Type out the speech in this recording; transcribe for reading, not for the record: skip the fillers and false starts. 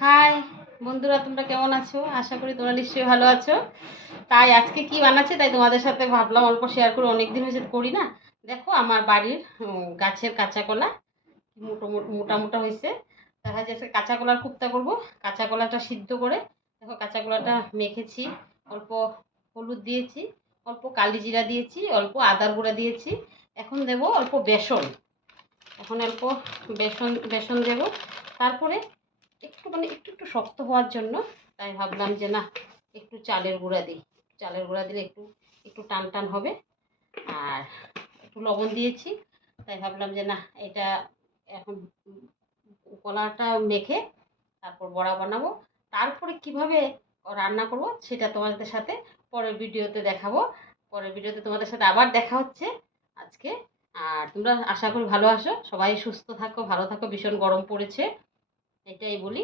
High বন্ধুরা, তোমরা কেমন আছো? আশা করি তোমরা নিশ্চয়ই ভালো আছো। তাই আজকে কি বানাচ্ছি তাই তোমাদের সাথে ভাবলাম অল্প শেয়ার করে, অনেকদিন হয়েছে করি না। দেখো আমার বাড়ির গাছের কাঁচা কলা মোটা মোটা মোটা হয়েছে। দেখা যাচ্ছে কাঁচা কলার কুপ্তা করবো। কাঁচা কলাটা সিদ্ধ করে দেখো, কাঁচা কলাটা মেখেছি, অল্প হলুদ দিয়েছি, অল্প কালি জিরা দিয়েছি, অল্প আদার গুঁড়া দিয়েছি। এখন দেব অল্প বেসন, এখন অল্প বেসন বেসন দেব। তারপরে একটু একটু একটু শক্ত হওয়ার জন্য তাই ভাবলাম যে না, একটু চালের গুঁড়া দিই। চালের গুঁড়া দিলে একটু একটু টান টান হবে। আর একটু লবণ দিয়েছি, তাই ভাবলাম যে না, এটা এখন কলাটা মেখে তারপর বড়া বানাবো। তারপরে কিভাবে রান্না করব সেটা তোমাদের সাথে পরের ভিডিওতে দেখাবো। পরের ভিডিওতে তোমাদের সাথে আবার দেখা হচ্ছে আজকে। আর তোমরা আশা করি ভালো আছো, সবাই সুস্থ থাকো, ভালো থাকো। ভীষণ গরম পড়েছে, এটাই বলি।